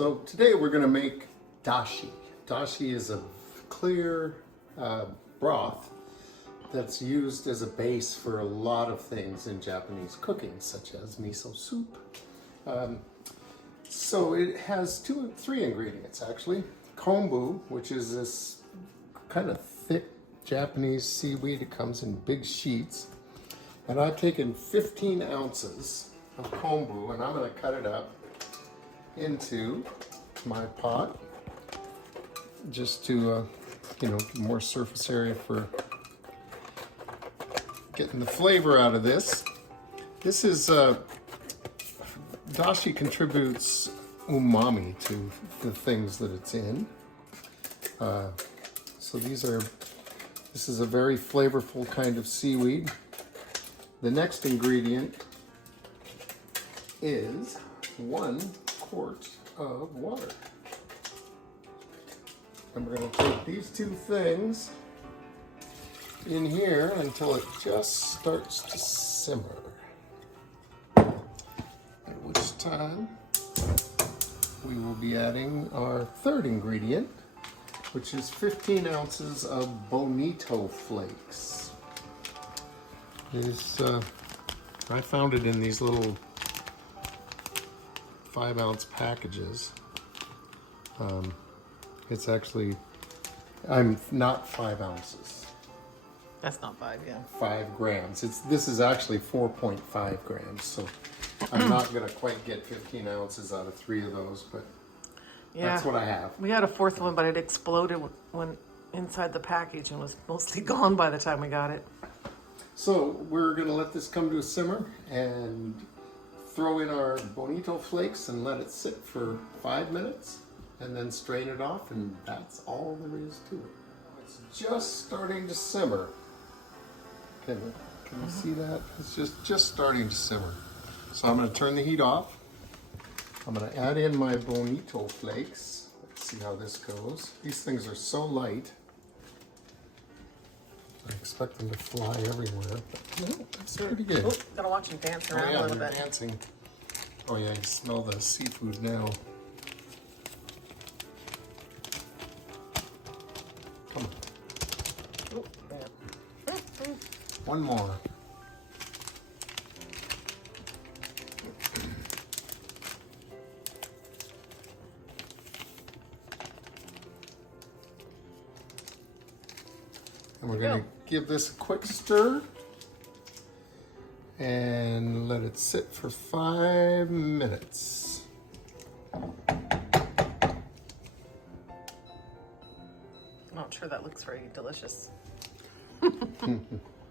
So today we're going to make dashi. Dashi is a clear broth that's used as a base for a lot of things in Japanese cooking, such as miso soup. So it has three ingredients actually. Kombu, which is this kind of thick Japanese seaweed. It comes in big sheets. And I've taken 15 ounces of kombu and I'm going to cut it up into my pot just to, more surface area for getting the flavor out of this. This is, dashi contributes umami to the things that it's in. So this is a very flavorful kind of seaweed. The next ingredient is 1 quart of water. And we're going to take these two things in here until it just starts to simmer. At which time we will be adding our third ingredient, which is 15 ounces of Bonito Flakes. I found it in these little 5-ounce packages. It's actually, I'm not 5 ounces. That's not 5, yeah. 5 grams. This is actually 4.5 grams, so I'm not gonna quite get 15 ounces out of 3 of those, but yeah, that's what I have. We had a fourth one, but it exploded when inside the package and was mostly gone by the time we got it. So we're gonna let this come to a simmer and throw in our Bonito Flakes and let it sit for 5 minutes and then strain it off, and that's all there is to it. It's just starting to simmer. Can you see that? It's just starting to simmer. So I'm gonna turn the heat off. I'm gonna add in my Bonito Flakes. Let's see how this goes. These things are so light. I expect them to fly everywhere, but no, that's pretty good. Oh, gotta watch them dance around a little bit. Dancing. Oh yeah, you smell the seafood now. Come on. Oh, yeah. One more. And we're going to give this a quick stir and let it sit for 5 minutes. I'm not sure that looks very delicious.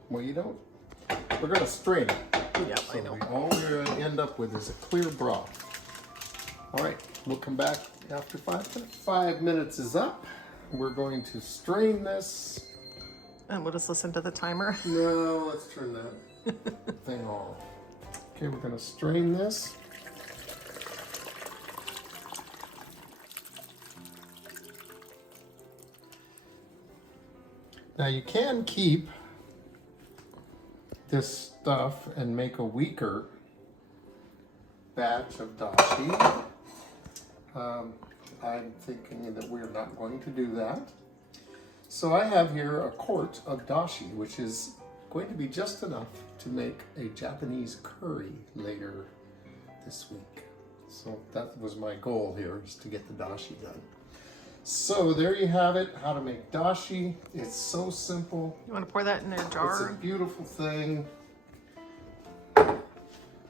Well, you don't. We're going to strain it. Yeah, so I know. All we're going to end up with is a clear broth. All right, we'll come back after 5 minutes. 5 minutes is up. We're going to strain this. And we'll just listen to the timer. No, let's turn that thing off. Okay, we're going to strain this. Now you can keep this stuff and make a weaker batch of dashi. I'm thinking that we're not going to do that. So I have here a quart of dashi, which is going to be just enough to make a Japanese curry later this week. So that was my goal here, is to get the dashi done. So there you have it, how to make dashi. It's so simple. You want to pour that in a jar? It's a beautiful thing.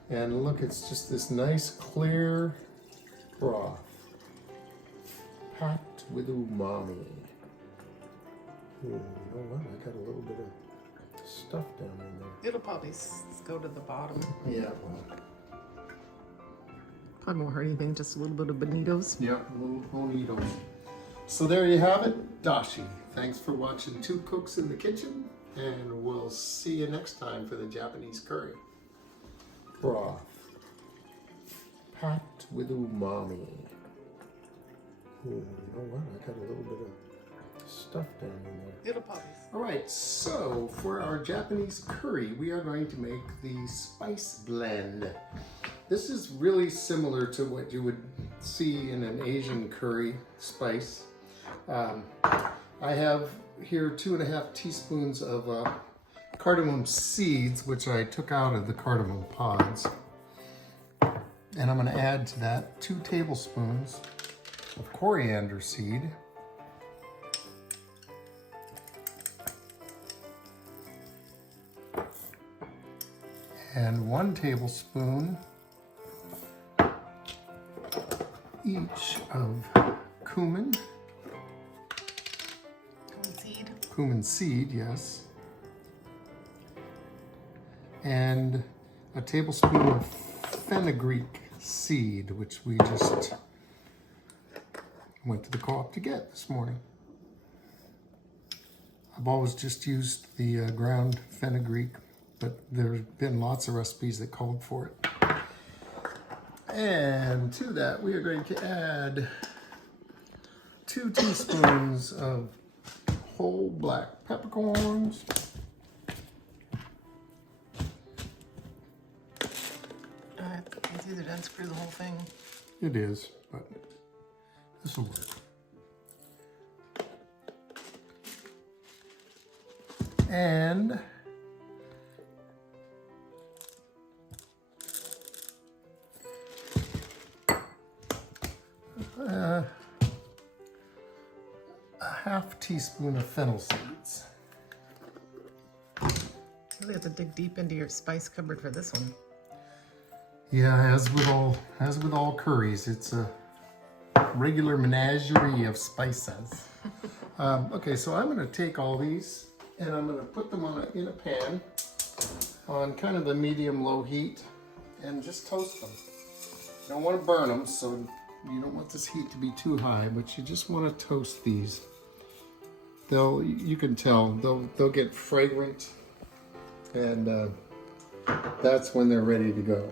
And look, it's just this nice clear broth, packed with umami. You know what? I got a little bit of stuff down in there. It'll probably go to the bottom. Yeah, well. Probably won't hurt anything, just a little bit of bonitos. Yeah, a little bonito. So there you have it, dashi. Thanks for watching Two Cooks in the Kitchen, and we'll see you next time for the Japanese curry. Broth, packed with umami. You know what? I got a little bit of stuff down in there. It'll probably. All right, so for our Japanese curry, we are going to make the spice blend. This is really similar to what you would see in an Asian curry spice. I have here 2.5 teaspoons of cardamom seeds, which I took out of the cardamom pods. And I'm going to add to that 2 tablespoons of coriander seed. And 1 tablespoon each of cumin. Seed. Cumin seed, yes. And a tablespoon of fenugreek seed, which we just went to the co-op to get this morning. I've always just used the ground fenugreek, but there's been lots of recipes that called for it. And to that, we are going to add 2 teaspoons of whole black peppercorns. It's easier to unscrew the whole thing. It is, but this will work. And a 1/2 teaspoon of fennel seeds. You really have to dig deep into your spice cupboard for this one. Yeah, as with all curries, it's a regular menagerie of spices. Okay, so I'm going to take all these and I'm going to put them in a pan on kind of a medium-low heat and just toast them. You don't want to burn them, so you don't want this heat to be too high, but you just want to toast these. You can tell they'll get fragrant, and that's when they're ready to go.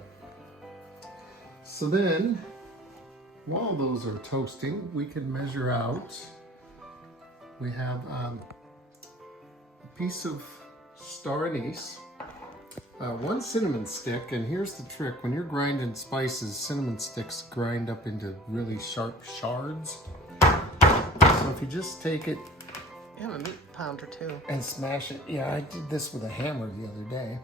So then, while those are toasting, we can measure out. We have a piece of Star Anise, 1 cinnamon stick, and here's the trick. When you're grinding spices, cinnamon sticks grind up into really sharp shards. So if you just take it And a meat pounder too. and smash it. Yeah, I did this with a hammer the other day.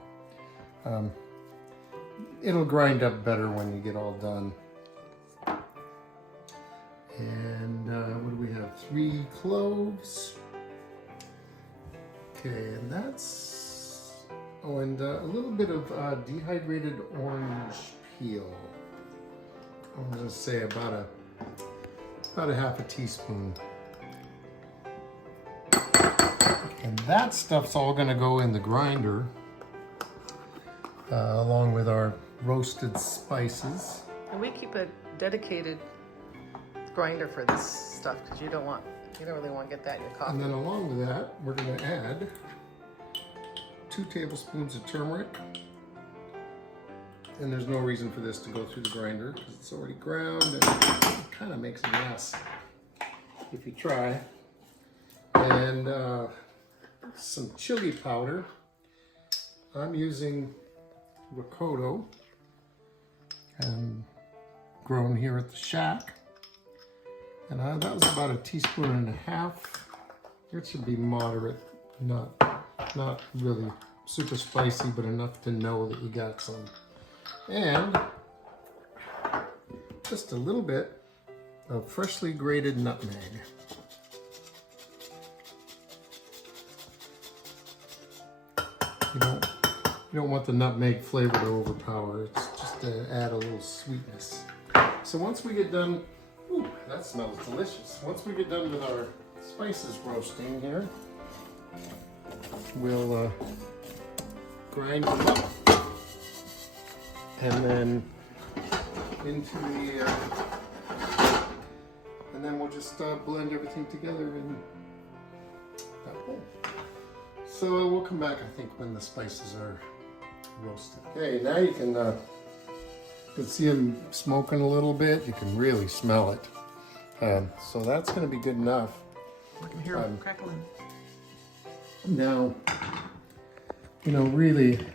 It'll grind up better when you get all done. And what do we have? 3 cloves. Okay, and that's... Oh, and a little bit of dehydrated orange peel. I'm going to say about a 1/2 teaspoon. And that stuff's all going to go in the grinder along with our roasted spices. And we keep a dedicated grinder for this stuff because you don't really want to get that in your coffee. And then along with that, we're going to add 2 tablespoons of turmeric. And there's no reason for this to go through the grinder because it's already ground and it kind of makes a mess if you try. And some chili powder. I'm using ricotta and grown here at the shack. And that was about 1.5 teaspoons. It should be moderate, not really super spicy, but enough to know that you got some. And just a little bit of freshly grated nutmeg. You don't want the nutmeg flavor to overpower. It's just to add a little sweetness. So once we get done, ooh, that smells delicious. Once we get done with our spices roasting here, we'll grind them up and then into the, and then we'll just blend everything together in that bowl. So we'll come back, I think, when the spices are roasted. Okay, now you can see them smoking a little bit. You can really smell it. So that's going to be good enough. I can hear them crackling. Now, really,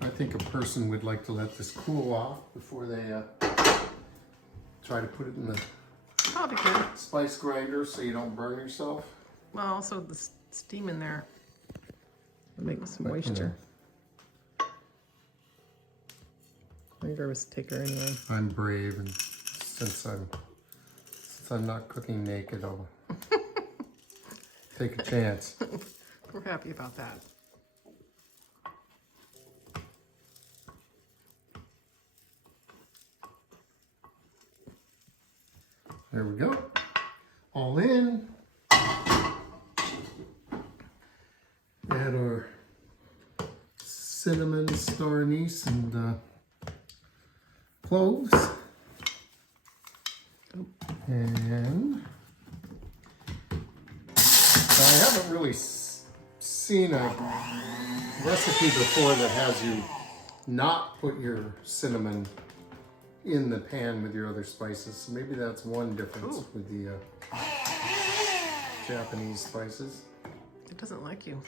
I think a person would like to let this cool off before they try to put it in the Probably good. spice grinder so you don't burn yourself. Well, also the steam in there will make some moisture. I'm a nervous taker anyway. I'm brave, and since I'm not cooking naked, I'll take a chance. We're happy about that. There we go. All in. Add our cinnamon, star anise, and cloves. And I haven't really seen a recipe before that has you not put your cinnamon in the pan with your other spices. So maybe that's one difference with the Japanese spices. It doesn't like you.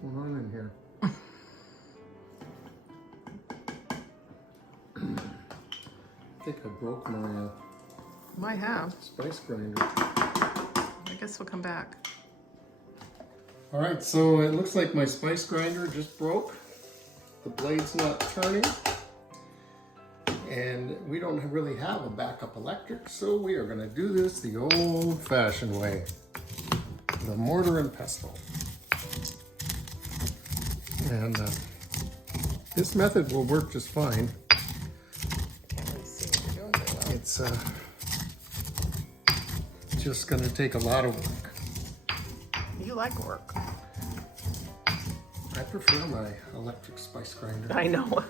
What's going on in here? I think I broke my Might have. spice grinder. I guess we'll come back. All right, so it looks like my spice grinder just broke. The blade's not turning. And we don't really have a backup electric, so we are gonna do this the old-fashioned way. The mortar and pestle. And this method will work just fine. Can't really see what you're doing very well. It's just gonna take a lot of work. You like work. I prefer my electric spice grinder. I know.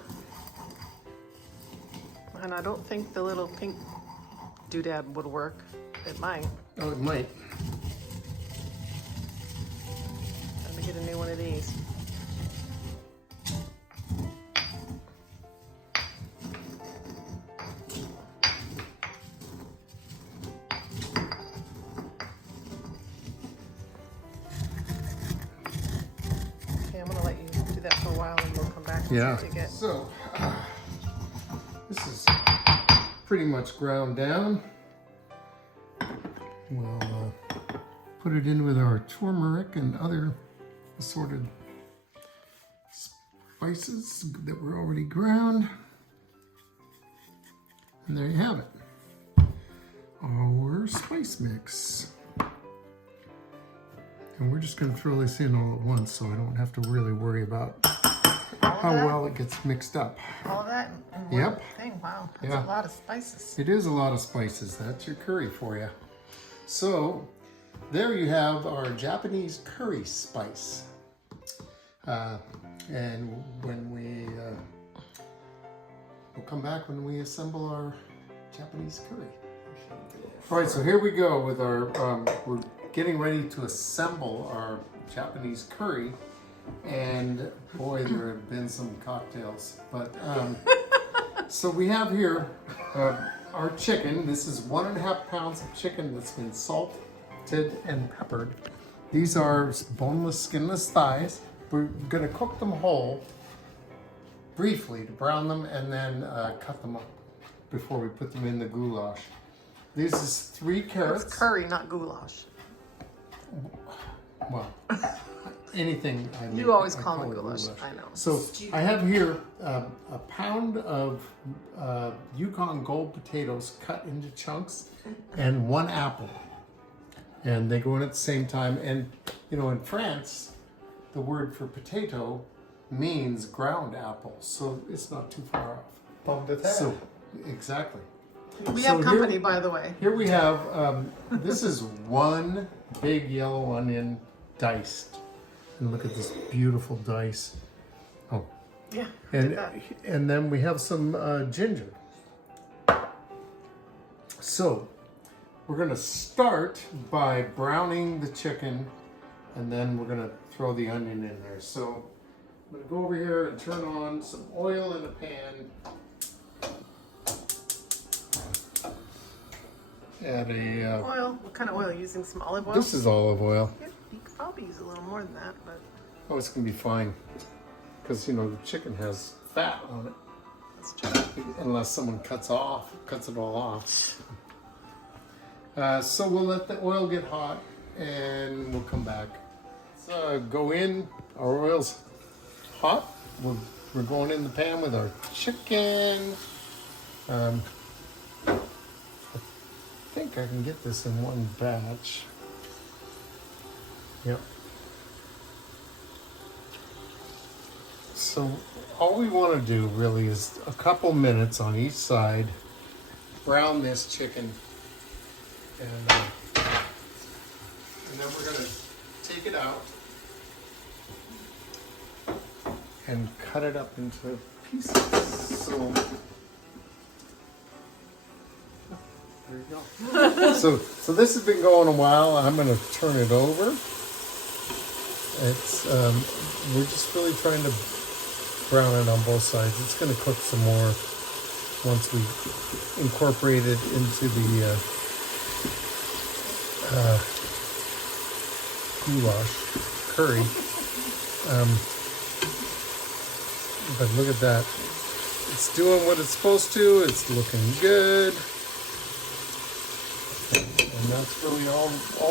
And I don't think the little pink doodad would work. It might. Oh, it might. Let me get a new one of these. Okay, I'm gonna let you do that for a while and we'll come back and see what you get. So, this is pretty much ground down. We'll put it in with our turmeric and other assorted spices that were already ground. And there you have it. Our spice mix. And we're just going to throw this in all at once so I don't have to really worry about how well it gets mixed up. All of that in one Yep. thing. Wow, that's Yeah. a lot of spices. It is a lot of spices. That's your curry for you. So there you have our Japanese curry spice. And when we'll come back when we assemble our Japanese curry. All right, so here we go with our, we're getting ready to assemble our Japanese curry. And boy, there have been some cocktails. But so we have here our chicken. This is 1.5 pounds of chicken that's been salted and peppered. These are boneless, skinless thighs. We're gonna cook them whole briefly to brown them and then cut them up before we put them in the goulash. This is 3 carrots. It's curry, not goulash. Well, anything I make, You always I call it it goulash. I know. So I have here a pound of Yukon gold potatoes cut into chunks and 1 apple. And they go in at the same time. And, you know, in France, the word for potato means ground apple. So it's not too far off. Pomme de terre. So, exactly. We So have company, by the way. Here we have, this is 1 big yellow onion diced. And look at this beautiful dice. Oh, Yeah. and then we have some ginger. So we're gonna start by browning the chicken and then we're gonna throw the onion in there. So I'm gonna go over here and turn on some oil in a pan. Add a, Oil. What kind of oil? Using some olive oil? this is olive oil. Yeah, be probably use a little more than that, but Oh, it's gonna be fine. Because, you know, the chicken has fat on it. that's true. Unless someone cuts it all off. So we'll let the oil get hot and we'll come back. So go in, our oil's hot. We're going in the pan with our chicken. I think I can get this in one batch. Yep. So all we want to do really is a couple minutes on each side, brown this chicken, and then we're going to take it out and cut it up into pieces. So there you go. so this has been going a while. I'm going to turn it over. It's we're just really trying to brown it on both sides. It's going to cook some more once we incorporate it into the goulash curry. But look at that. It's doing what it's supposed to. It's looking good. And that's really all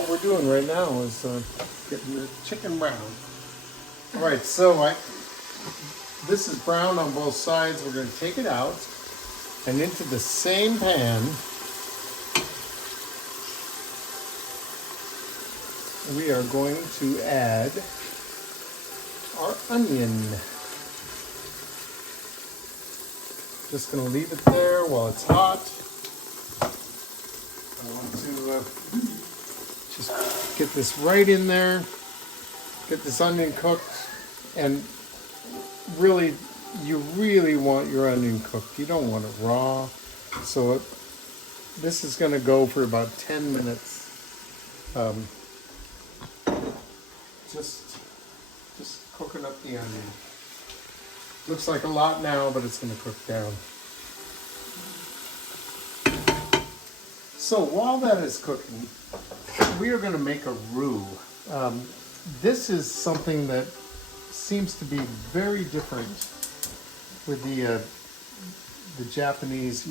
we're doing right now is getting the chicken brown. All right, so this is brown on both sides. We're going to take it out and into the same pan we are going to add our onion. Just going to leave it there while it's hot. I want to just get this right in there, get this onion cooked, and really, you really want your onion cooked. You don't want it raw. So this is going to go for about 10 minutes. Just cooking up the onion. Looks like a lot now, but it's going to cook down. So while that is cooking, we are going to make a roux. This is something that seems to be very different with the Japanese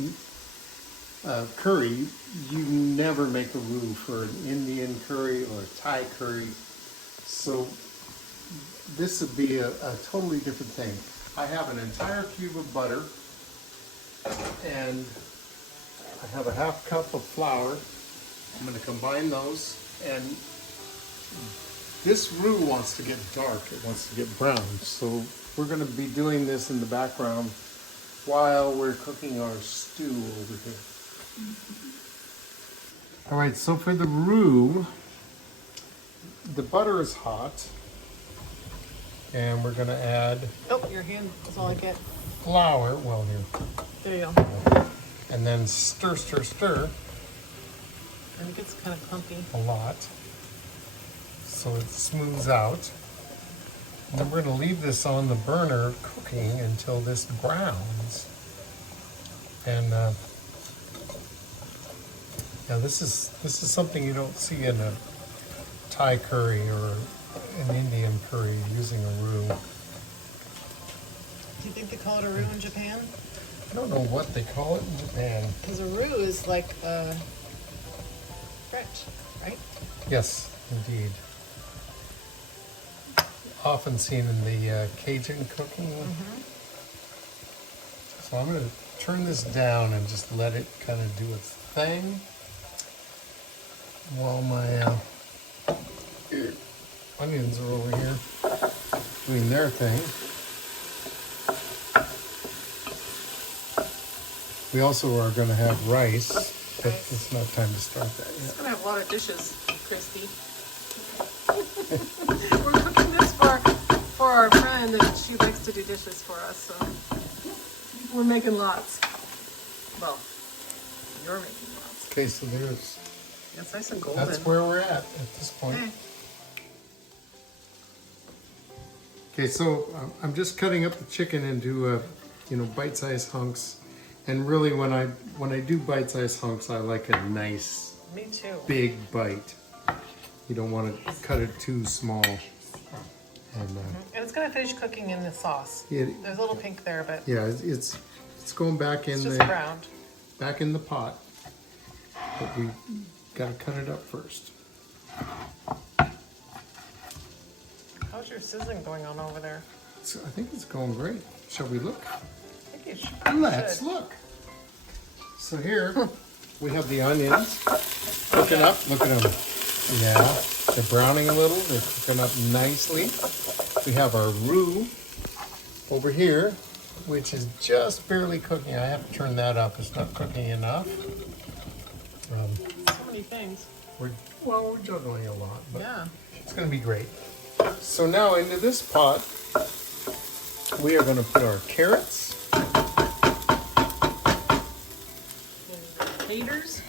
curry. You never make a roux for an Indian curry or a Thai curry. So this would be a totally different thing. I have an entire cube of butter and I have a half cup of flour. I'm going to combine those, and this roux wants to get dark. It wants to get brown. So we're going to be doing this in the background while we're cooking our stew over here. All right, so for the roux, the butter is hot, and we're going to add Oh, your hand is all I get. flour. Well, here. There you go. And then stir, stir, stir And it gets kind of clumpy. a lot so it smooths out. And then we're going to leave this on the burner cooking until this browns. And yeah, this is something you don't see in a Thai curry or an Indian curry using a roux. Do you think they call it a roux in Japan? I don't know what they call it in Japan. Because a roux is like French, right? Yes, indeed. Often seen in the Cajun cooking. Mm-hmm. So I'm going to turn this down and just let it kind of do its thing while my onions are over here doing their thing. We also are going to have rice, but it's not time to start that It's yet. gonna have a lot of dishes, Christy. We're cooking this for our friend, and she likes to do dishes for us, so we're making lots. Well, you're making lots. Okay, so there's, It's nice and golden. that's where we're at this point. Okay. Okay, so I'm just cutting up the chicken into bite-sized hunks. And really, when I do bite-sized hunks, I like a nice Me too. big bite. You don't want to cut it too small. And And it's gonna finish cooking in the sauce. There's a little pink there, but yeah, it's going back in it's just the browned. back in the pot. But we gotta cut it up first. How's your sizzling going on over there? So I think it's going great. Shall we look? I think you should. Let's look. So here we have the onions cooking up. Look at them. Yeah, they're browning a little. They're cooking up nicely. We have our roux over here, which is just barely cooking. I have to turn that up. It's not cooking enough. So many things. We're juggling a lot, but Yeah. it's going to be great. So now into this pot, we are going to put our carrots. Taters.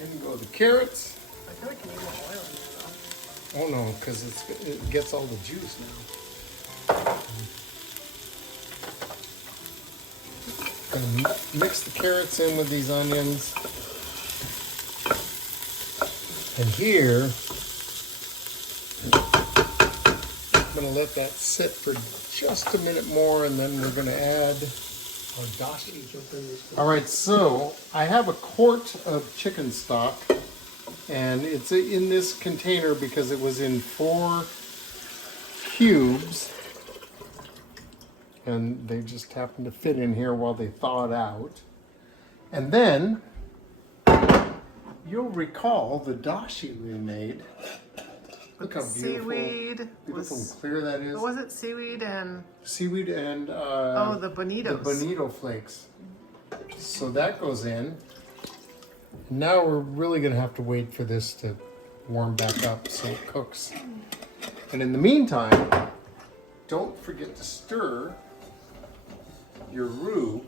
In go the carrots. I feel like you need more oil in this though. Oh no, because it gets all the juice now. Gonna mix the carrots in with these onions. And here, I'm gonna let that sit for just a minute more, and then we're gonna add our dashi. All right, so I have a quart of chicken stock, and it's in this container because it was in 4 cubes, and they just happened to fit in here while they thawed out. And then you'll recall the dashi we made. Look how Seaweed. beautiful and clear that is. What was it? Seaweed and Seaweed and the bonitos. The bonito flakes. So that goes in. Now we're really gonna have to wait for this to warm back up so it cooks. And in the meantime, don't forget to stir your roux,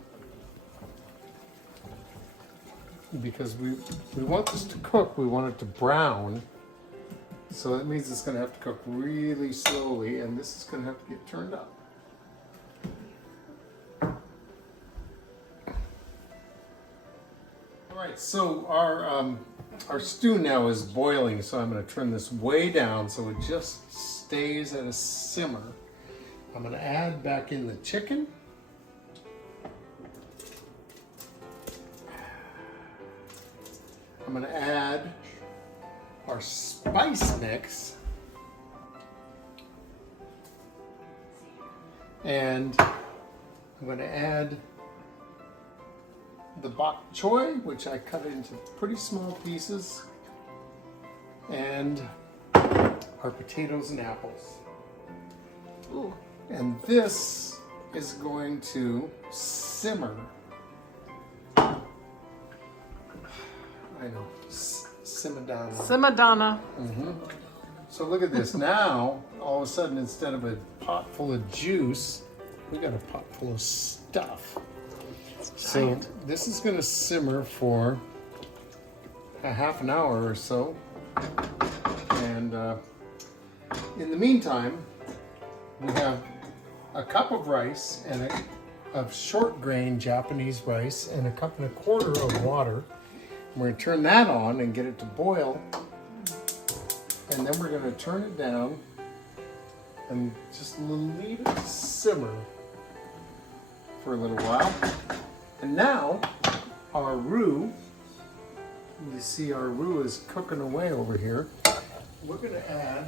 because we want this to cook. We want it to brown. So that means it's going to have to cook really slowly, and this is going to have to get turned up. All right, so our stew now is boiling, so I'm going to turn this way down so it just stays at a simmer. I'm going to add back in the chicken. I'm going to add our spice mix, and I'm going to add the bok choy, which I cut into pretty small pieces, and our potatoes and apples. Ooh. And this is going to simmer. I know. Simadana. Simadana. So look at this. Now, all of a sudden, instead of a pot full of juice, we got a pot full of stuff. So this is going to simmer for a half an hour or so. And in the meantime, we have a cup of rice and of short grain Japanese rice and a cup and a quarter of water. We're going to turn that on and get it to boil, and then we're going to turn it down and just leave it to simmer for a little while. And now our roux, you see our roux is cooking away over here. We're going to add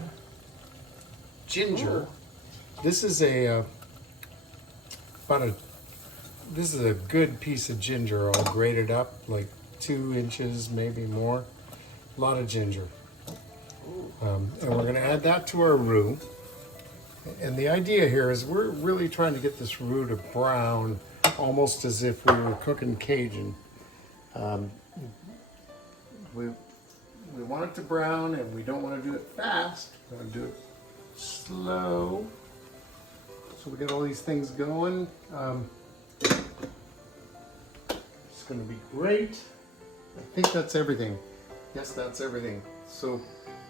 ginger. This is this is a good piece of ginger, all grated up, like 2 inches, maybe more. A lot of ginger. And we're going to add that to our roux. And the idea here is we're really trying to get this roux to brown, almost as if we were cooking Cajun. We want it to brown, and we don't want to do it fast. We want to do it slow. So we got all these things going. It's going to be great. I think that's everything. Yes, that's everything. So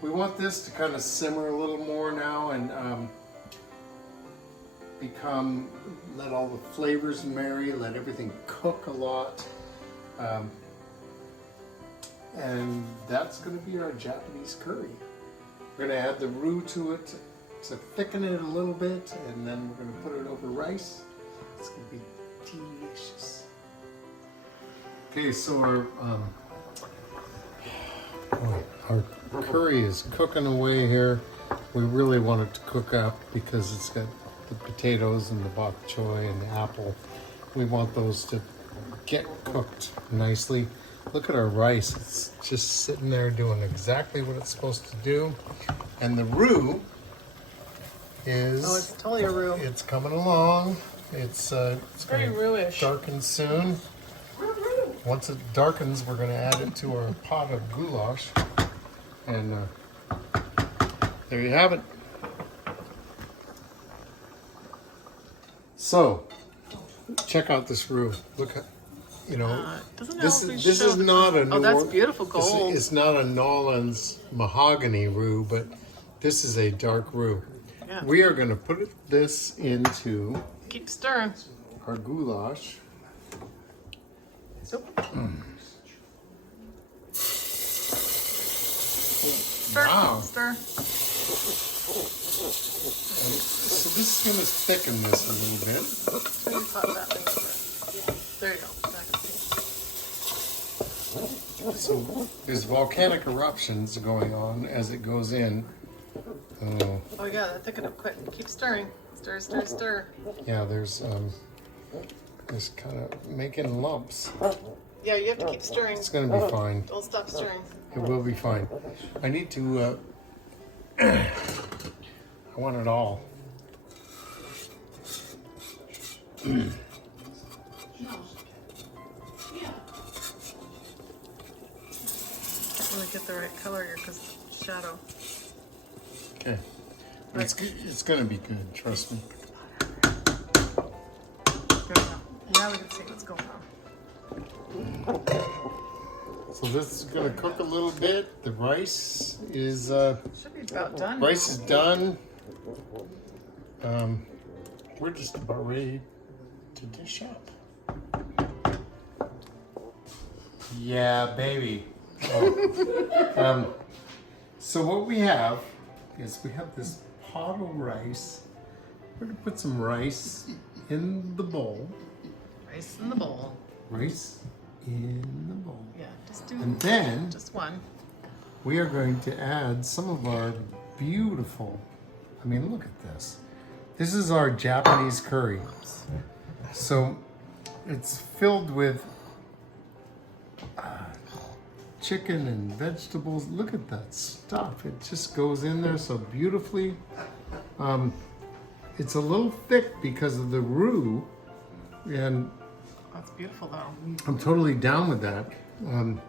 we want this to kind of simmer a little more now and let all the flavors marry, let everything cook a lot. And that's going to be our Japanese curry. We're going to add the roux to it to thicken it a little bit, and then we're going to put it over rice. It's going to be delicious. Okay, so our curry is cooking away here. We really want it to cook up because it's got the potatoes and the bok choy and the apple. We want those to get cooked nicely. Look at our rice. It's just sitting there doing exactly what it's supposed to do. And the roux is... Oh, it's totally a roux. It's coming along. It's very going to roux-ish. darken soon. Once it darkens, we're going to add it to our pot of goulash. And there you have it. So, check out this roux. Look at, Doesn't this always is show the- not a Oh, that's beautiful gold. It's not a New Orleans mahogany roux, but this is a dark roux. Yeah. We are going to put this into Keep stirring. our goulash. Nope. Stir. Wow. Stir. So this is going to thicken this a little bit. Turn your pot that way. There you go. Back up. So there's volcanic eruptions going on as it goes in. Oh, Oh yeah, that thicken up quick. Keep stirring. Stir, stir, stir. yeah, there's kind of making lumps. Yeah, you have to keep stirring. It's going to be fine. Don't stop stirring. It will be fine. I need to, I want it all. Can't really get the right color here because shadow. Okay. It's going to be good, trust me. There we go. Now we can see what's going on. So this is going to cook a little bit. The rice is, Should be about done. rice is done. We're just about ready to dish up. Yeah, baby. Oh. So what we have is we have this pot of rice. We're going to put some rice in the bowl. Rice in the bowl. Rice in the bowl. Yeah, just do And then just one. we are going to add some of our beautiful, I mean, look at this. This is our Japanese curry. So it's filled with chicken and vegetables. Look at that stuff. It just goes in there so beautifully. It's a little thick because of the roux, and That's beautiful though. I'm totally down with that. We'll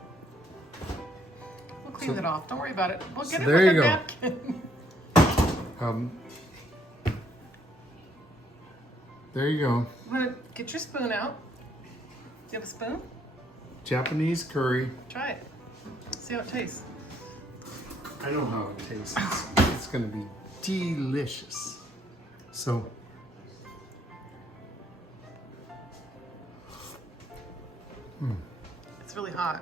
clean it off. Don't worry about it. We'll get it there with you a go. napkin. There you go. Wanna get your spoon out? Do you have a spoon? Japanese curry. Try it. See how it tastes. I know how it tastes. It's going to be delicious. So, It's really hot.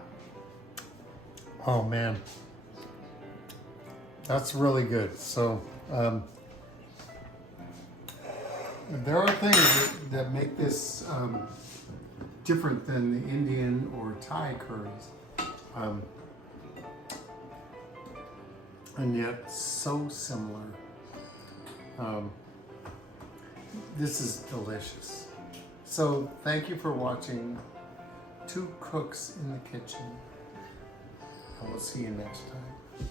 oh man, that's really good. So, there are things that make this different than the Indian or Thai curries. And yet so similar. This is delicious. So thank you for watching Two Cooks in the Kitchen. I will see you next time.